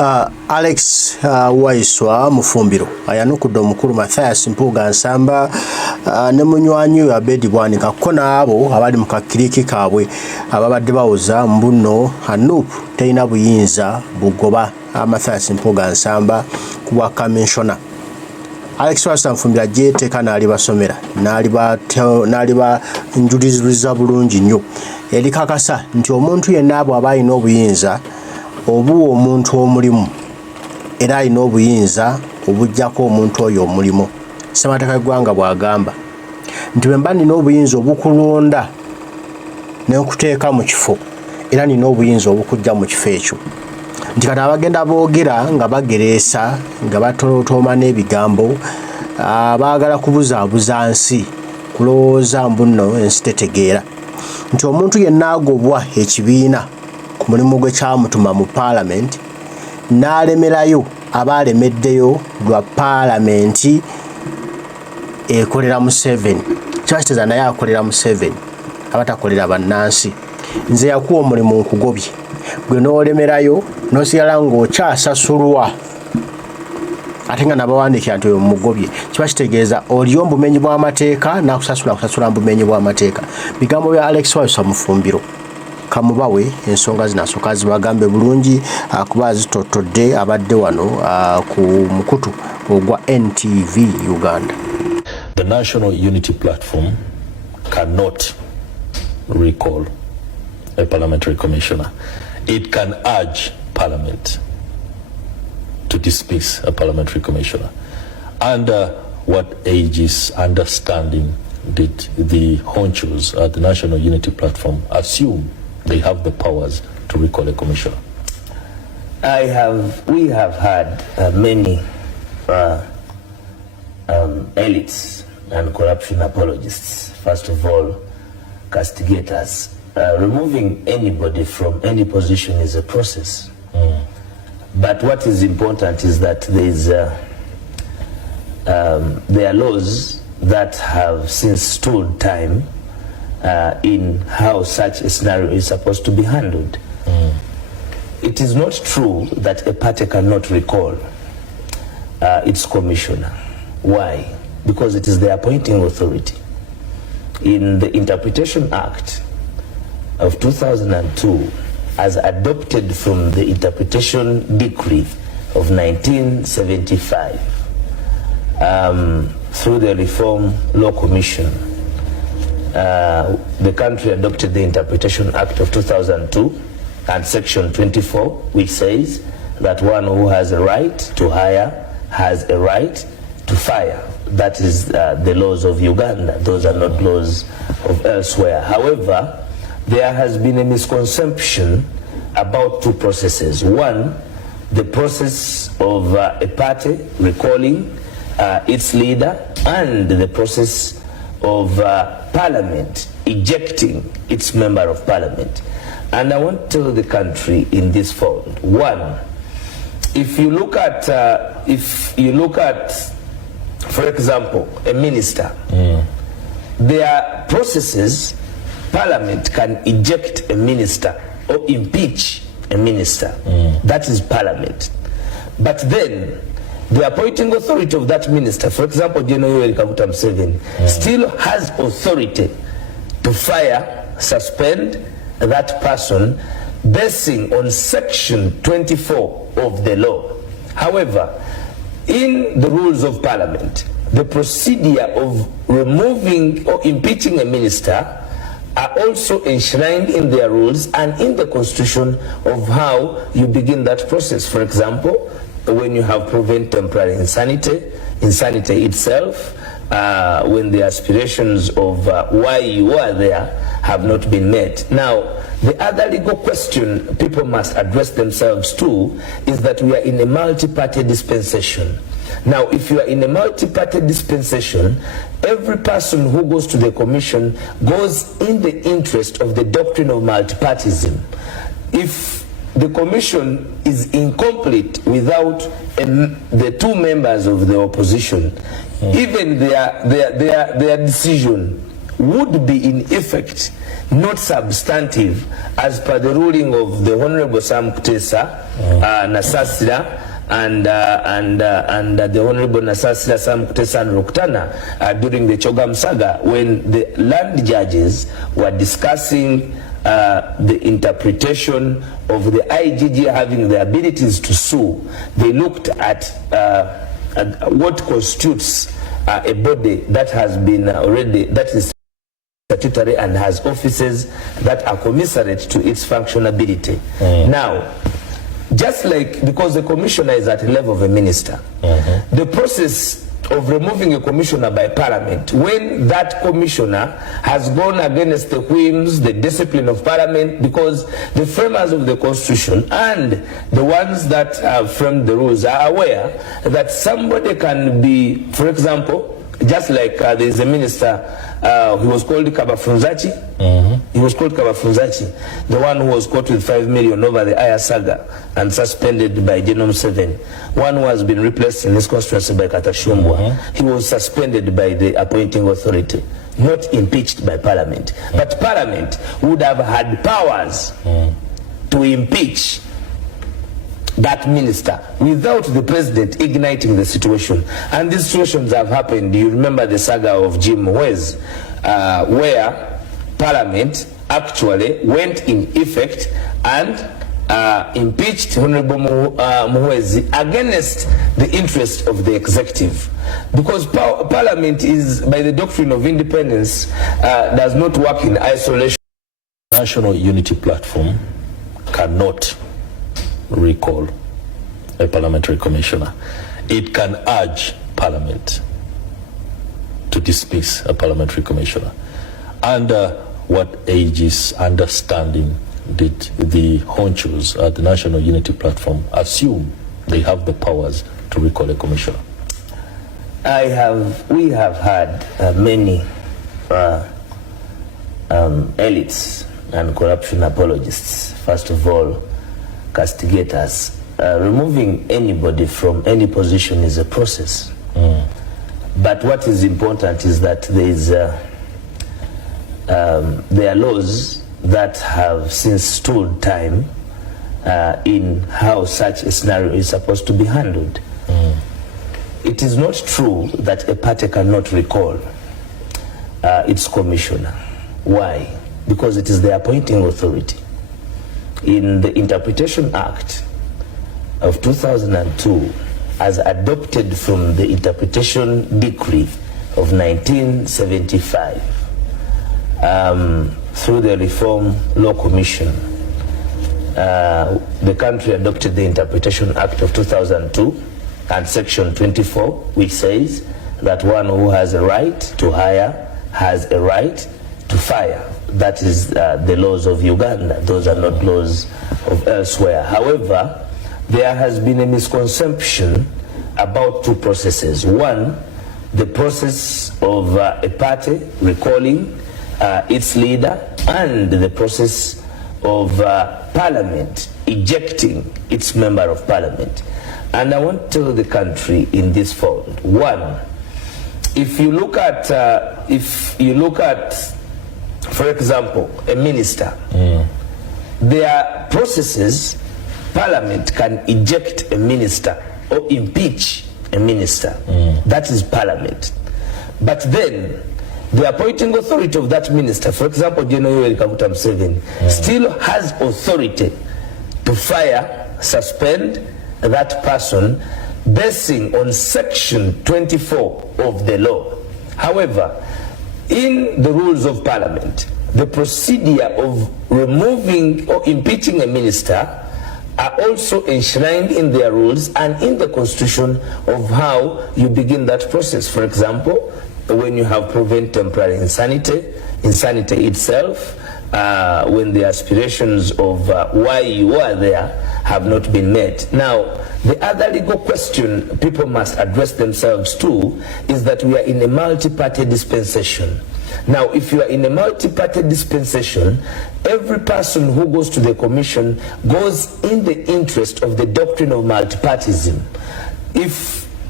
Alex Waiswa Mufumbiro ayanukudde omukulu Mathias Mpuuga Nsamba ne munywanyi we Abedi Bwanika ko n'abo abali mu kakiriki kaabwe ababadde bawoza mbuno Anupu terina buyinza bugoba Mathias Mpuuga Nsamba ku bwa kaminsona. Alex Waiswa Mufumbiro ajeteeka n'ali basomera n'ali banjuliziriza bulungi nnyo erikakasa nti omuntu yenna abo aba alina obuyinza obu omuntu omulimu era alina obuyinza obujjako omuntu oyo omulimu. Ssemateeka y'eggwanga bw'agamba nti bwe mba nina obuyinza obukulonda ne nkuteeka mu kifo era nina obuyinza obukujja mu kifo ekyo. Nti kati abagenda boogera nga bagereesa nga batootooma n'ebigambo baagala kubuzaabuza nsi kulowooza mbu nno ensi tetegeera nti omuntu yenna agobwa ekibiina ku mulimu gwe kyamutuma mu Parliament n'alemerayo aba alemeddeyo lwa Parliament ekolera mu 7 kyakitegeeza naye akolera mu 7 abatakolera bannansi. Nze yakuwa omulimu nkugobye gwe n'olemerayo n'osigala ng'okyasasulwa ate nga nabawandiikira nti oyo mugobye kiba kitegeeza oli obumenyi bw'amateeka n'akusasula mu bumenyi bw'amateeka. Bigambo bya Alex Waiswa Mufumbiro kamubawe ensonga zinasooka zibagambe bulungi kuba azitottodde abadde wano ku mukutu ogwa NTV Uganda. The National Unity Platform cannot recall a parliamentary commissioner. It can urge Parliament to dismiss a parliamentary commissioner. Under what AG's understanding did the honchos at the National Unity Platform assume they have the powers to recall a commissioner? We have had many elites and corruption apologists, first of all, castigators. Removing anybody from any position is a process. But what is important is that there are laws that have since stood time in how such a scenario is supposed to be handled. It is not true that a party cannot recall its commissioner. Why? Because it is the appointing authority. In the Interpretation Act of 2002, as adopted from the Interpretation Decree of 1975, through the Reform Law Commission, the country adopted the Interpretation Act of 2002 and Section 24, which says that one who has a right to hire has a right to fire. That is the laws of Uganda. Those are not laws of elsewhere. However, there has been a misconception about two processes. One, the process of a party recalling its leader, and the process of Parliament ejecting its member of Parliament. And I want to tell the country in this fold. One, if you look at, for example, a minister, there are processes. Parliament can eject a minister or impeach a minister. That is Parliament. But then the appointing authority of that minister, for example, General Kaguta Museveni, still has authority to fire, suspend that person basing on Section 24 of the law. However, in the rules of Parliament, the procedure of removing or impeaching a minister are also enshrined in their rules and in the constitution of how you begin that process. For example, when you have proven temporary insanity itself, when the aspirations of why you are there have not been met. Now, the other legal question people must address themselves to is that we are in a multi-party dispensation. Now, if you are in a multi-party dispensation, every person who goes to the commission goes in the interest of the doctrine of multipartyism. If the commission is incomplete without the two members of the opposition, even their decision would be in effect not substantive as per the ruling of the Honorable Sam Kutesa Nasasira and the Honorable Nasasira Sam Kutesa and Roktana during the Chogam saga, when the land judges were discussing the interpretation of the IGG having the abilities to sue. They looked at what constitutes a body that has been already, that is statutory and has offices that are commensurate to its functionability. Now, just like, because the commissioner is at the level of a minister, the process of removing a commissioner by Parliament, when that commissioner has gone against the whims, the discipline of Parliament, because the framers of the Constitution and the ones that have framed the rules are aware that somebody can be, for example, just like there is a minister, he was called Kabafunzachi. He was called Kabafunzachi, the one who was caught with 5 million over the Aya saga and suspended by Genome 7. One who has been replaced in his constituency by Katashumbwa. He was suspended by the appointing authority, not impeached by Parliament. But Parliament would have had powers to impeach that minister without the president igniting the situation. And these situations have happened. You remember the saga of Jim Mwezi, where Parliament actually went in effect and impeached Honorable Mwezi against the interest of the executive. Because Parliament is, by the doctrine of independence, does not work in isolation. National Unity Platform cannot recall a parliamentary commissioner. It can urge Parliament to dismiss a parliamentary commissioner. Under what AG's understanding did the honchos at the National Unity Platform assume they have the powers to recall a commissioner? We have had many elites and corruption apologists, first of all, castigators. Removing anybody from any position is a process. But what is important is that there are laws that have since stood time in how such a scenario is supposed to be handled. It is not true that a party cannot recall its commissioner. Why? Because it is the appointing authority. In the Interpretation Act of 2002, as adopted from the Interpretation Decree of 1975, through the Reform Law Commission, the country adopted the Interpretation Act of 2002 and Section 24, which says that one who has a right to hire has a right to fire. That is the laws of Uganda. Those are not laws of elsewhere. However, there has been a misconception about two processes. One, the process of a party recalling its leader, and the process of Parliament ejecting its member of Parliament. And I want to tell the country in this fold. One, if you look at, for example, a minister, there are processes. Parliament can eject a minister or impeach a minister. That is Parliament. But then the appointing authority of that minister, for example, General Kaguta Museveni, still has authority to fire, suspend that person basing on Section 24 of the law. However, in the rules of Parliament, the procedure of removing or impeaching a minister are also enshrined in their rules and in the Constitution of how you begin that process. For example, when you have proven temporary insanity itself, when the aspirations of why you are there have not been met. Now, the other legal question people must address themselves to is that we are in a multi-party dispensation. Now, if you are in a multi-party dispensation, every person who goes to the commission goes in the interest of the doctrine of multipartyism. If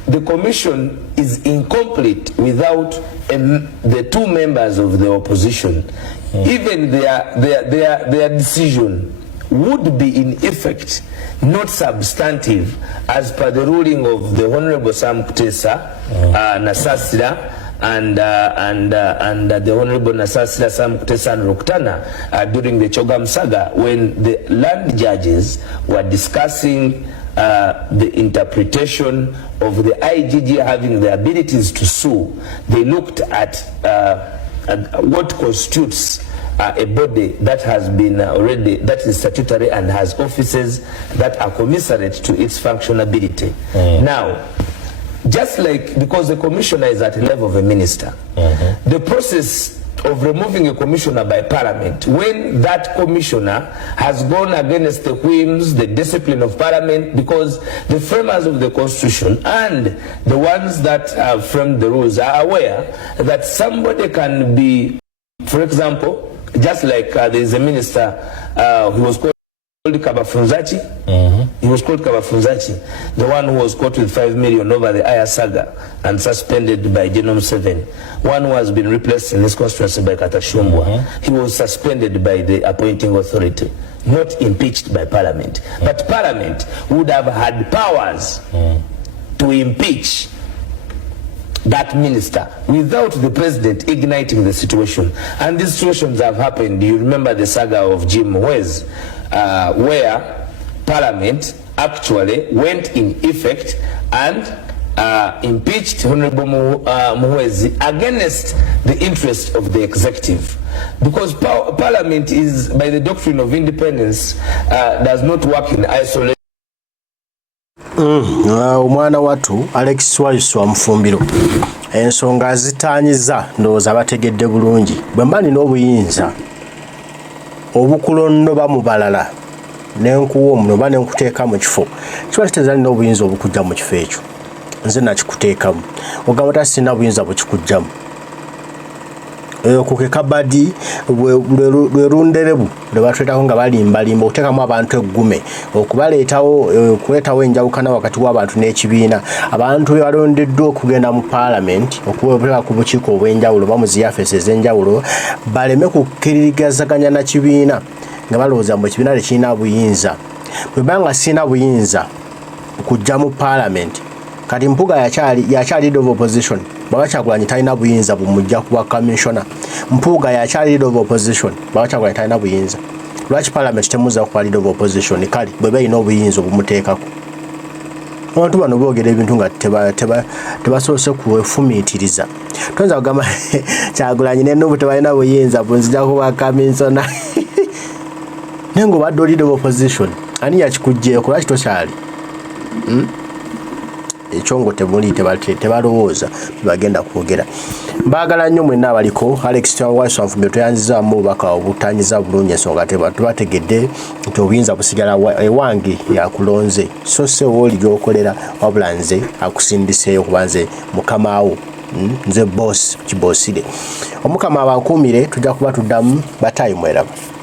the commission is incomplete without the two members of the opposition. Even their decision would be in effect not substantive as per the ruling of the Honorable Sam Kutesa Nasasira and the Honorable Nasasira Sam Kutesa and Roktana during the Chogam saga, when the land judges were discussing the interpretation of the IGG having the abilities to sue. They looked at what constitutes a body that has been already, that is statutory and has offices that are commensurate to its functionability. Now, just like, because the commissioner is at the level of a minister, the process of removing a commissioner by parliament, when that commissioner has gone against the whims, the discipline of parliament, because the framers of the constitution and the ones that have framed the rules are aware that somebody can be, for example, just like there is a minister who was called Kabafunzachi. He was called Kabafunzachi, the one who was caught with 5 million over the Aya saga and suspended by Genome 7. One who has been replaced in this constituency by Katashumbwa. He was suspended by the appointing authority, not impeached by parliament. But parliament would have had powers to impeach that minister without the president igniting the situation. And these situations have happened. You remember the saga of Jim Wes, where Parliament actually went in effect and impeached Honorable Muhwezi against the interest of the executive. Because Parliament is, by the doctrine of independence, does not work in isolation. Omwana watu Waiswa Mufumbiro ensonga zitanyiza ndowooza bategedde bulungi bwe mba nina obuyinza obukulonno bamubalala nenkuwa omuno oba nenkuteeka mu kifo kiba kitegeeza nina obuyinza obukujja mu kifo ekyo nze nakikuteekamu ogamba ta sina buyinza bukikujjamu ku kekabadi lwe lunderebu lwe batwetako nga balimbalimba okuteekamu abantu eggume okuleetawo enjawukana wakati w'abantu n'ekibiina abantu be balondeddwa okugenda mu parliament okubeera ku bukiiko obw'enjawulo ba mu ziyafeesi ez'enjawulo baleme kukkiririzaganya na kibiina nga balowooza mbu ekibiina tekirina buyinza bwe banga sirina buyinza okujja mu parliament kati Mpuuga yakyali leader of opposition baba Kyagulanyi talina buyinza bumujja kuba commissioner. Mpuuga yakyali leader of opposition baba Kyagulanyi talina buyinza. Lwaki parliament temuza kuba leader of opposition kali bwe balina obuyinza obumuteekako. Abantu bano boogera ebintu nga tebasoose kuwefumiitiriza. Tonza kugamba Kyagulanyi ne Nuupu tebalina buyinza bunzija kuba commissioner. Nengo badde leader of opposition ani yakikugjeeko lwaki tokyali? Echongo temuli tebalowooza bagenda kwogera. Mbagala nnyo mwenna abaliko Alex Waiswa Mufumbiro toyanziza mu baka obutanyiza bulungi ensonga tubategedde nti obuyinza busigala ewange yakulonze so se woli gyokolera wabula nze akusindiseeyo kubanze mukamaawo nze boss kibosire omukama abankuumire tujja kuba tuddamu batayi mweraba.